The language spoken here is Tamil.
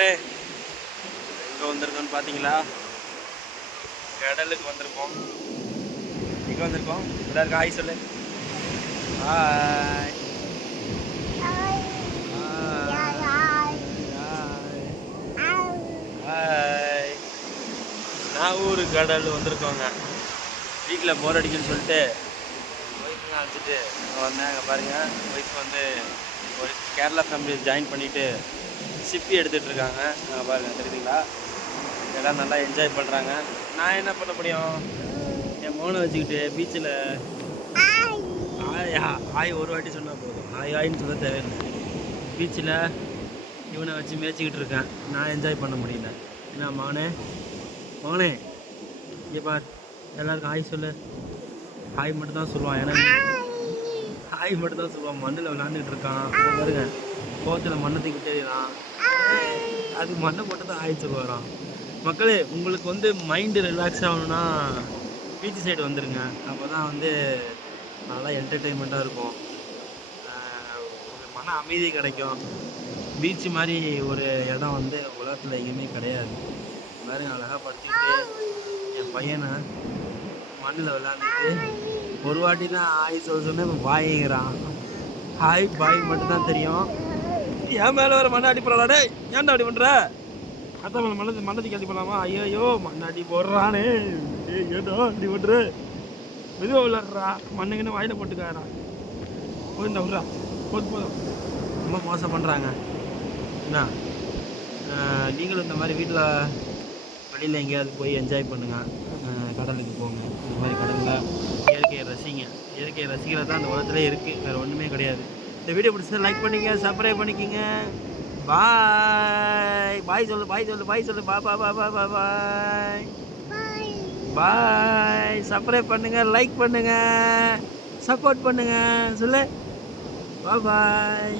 மக்களே எங்கே வந்திருக்கோன்னு பார்த்தீங்களா? கடலுக்கு வந்திருக்கோம். எங்கே வந்திருக்கோம்? எல்லாருக்கும் ஹாய் சொல்லு. Hi hi. நான் ஊர் கடல் வந்திருக்கோங்க. வீட்டில் போர் அடிக்குன்னு சொல்லிட்டு ஒய்ஃபுங்க அழைச்சிட்டு வந்தேன். அங்கே பாருங்கள், ஒய்ஃப் வந்து ஒரு கேரளா ஃபேமிலி ஜாயின் பண்ணிவிட்டு சிப்பி எடுத்துகிட்டு இருக்காங்க. பாருங்கள், தெரியுதுங்களா? எல்லாம் நல்லா என்ஜாய் பண்ணுறாங்க. நான் என்ன பண்ண முடியும்? என் மோனை வச்சுக்கிட்டு பீச்சில் ஆய் ஒரு வாட்டி சொன்னால் போதும், ஆயின்னு சொல்ல தேவையில்லை. பீச்சில் இவனை வச்சு மேய்ச்சிக்கிட்டு இருக்கேன். நான் என்ஜாய் பண்ண முடியல. என்ன மகனே இங்கே பார், எல்லாருக்கும் ஹாய் சொல்லு. ஹாய் மட்டும் தான் சொல்லுவான். ஏன்னா ஹாய் மட்டும் தான் சொல்லுவான். மண்ணில் விளாண்டுக்கிட்டு இருக்கான். பாருங்க, கோவத்தில் மண்ணை தூக்கி தெரியுறான். அது மண்ணை போட்டு தான் ஹாய் சொல்லுவாரான். மக்களே, உங்களுக்கு வந்து மைண்டு ரிலாக்ஸ் ஆகணுன்னா பீச் சைடு வந்துடுங்க. அப்போ தான் வந்து நல்லா என்டர்டெயின்மெண்ட்டாக இருக்கும். மன அமைதி கிடைக்கும். பீச்சு மாதிரி ஒரு இடம் வந்து உலகத்தில் எங்கேயுமே கிடையாது. மாதிரி அழகாக படுத்திக்கிட்டு என் பையனை மண்ணில் விளையாண்டுட்டு ஒரு வாட்டி தான் ஹாய் சொன்னேன். இப்போ பாய்ங்கிறான். ஹாய் பாய் மட்டும்தான் தெரியும். என் மேலே வர மண்ணை அடி போடலாடே. ஏன்டா அப்படி பண்ணுற? அத்தை மேலே மண்ணத்துக்கு அடி போடலாமா? ஐயோ மண்ணை அடி போடுறானே. ஏடா அடி போடுற? மெதுவாக விளாட்றா. மண்ணுக்குன்னு வாயில் போட்டுக்காரா. போயிருந்தா விட்றா. போதும் ரொம்ப மோசம் பண்ணுறாங்க. என்ன, நீங்களும் இந்த மாதிரி வீட்டில் வெளியில் எங்கேயாவது போய் என்ஜாய் பண்ணுங்கள். கடலுக்கு போங்க. இந்த மாதிரி கடலில் இயற்கையை ரசிங்க. இயற்கையை ரசிக்கிறது தான் அந்த உலகத்துலேயே இருக்குது. வேறு ஒன்றுமே கிடையாது. இந்த வீடியோ பிடிச்சதை லைக் பண்ணிங்க, சப்ஸ்கிரைப் பண்ணிக்கிங்க. பாய் சொல்லு. பாய். சப்ஸ்கிரைப் பண்ணுங்கள், லைக் பண்ணுங்கள், சப்போர்ட் பண்ணுங்கள். சொல்லு பாய்.